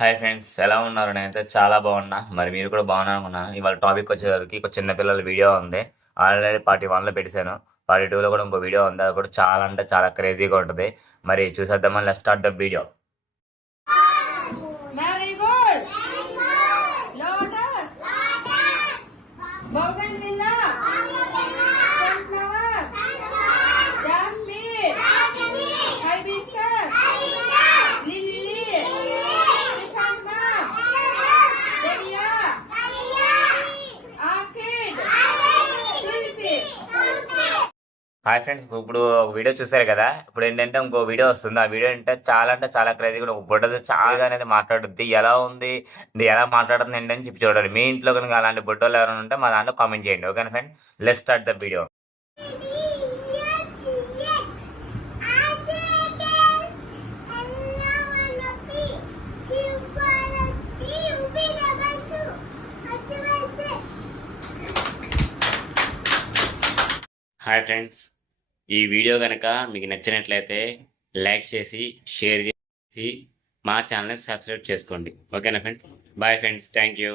Hi friends ఎలా ఉన్నారు? నేనైతే చాలా బాగున్నా. మరి మీరు కూడా బాగున్నా అనుకున్నా. ఇవాళ టాపిక్ వచ్చేసరికి ఒక చిన్నపిల్లల వీడియో ఉంది. ఆల్రెడీ పార్టీ వన్లో పెట్టేశాను. పార్టీ టూలో కూడా ఇంకో వీడియో ఉంది. అది కూడా చాలా అంటే చాలా క్రేజీగా ఉంటుంది. మరి చూసేద్దామని let start the video. Hi friends ఇప్పుడు ఒక వీడియో చూస్తారు కదా ఇప్పుడు ఏంటంటే ఇంకో వీడియో వస్తుంది ఆ వీడియో అంటే చాలా అంటే చాలా క్రేజీగా ఒక బుడ్డది చాలా అనేది మాట్లాడుద్ది ఎలా ఉంది ఎలా మాట్లాడుతుంది ఏంటి అని చెప్పి చూడాలి మీ ఇంట్లో కనుక అలాంటి బుడ్డోళ్ళు ఎవరైనా ఉంటే మా దాంట్లో కామెంట్ చేయండి ఓకేనా friend let start the video hi friends. ఈ వీడియో కనుక మీకు నచ్చినట్లయితే లైక్ చేసి షేర్ చేసి మా ఛానల్ని సబ్స్క్రైబ్ చేసుకోండి. ఓకేనా friends? Bye friends. Thank you.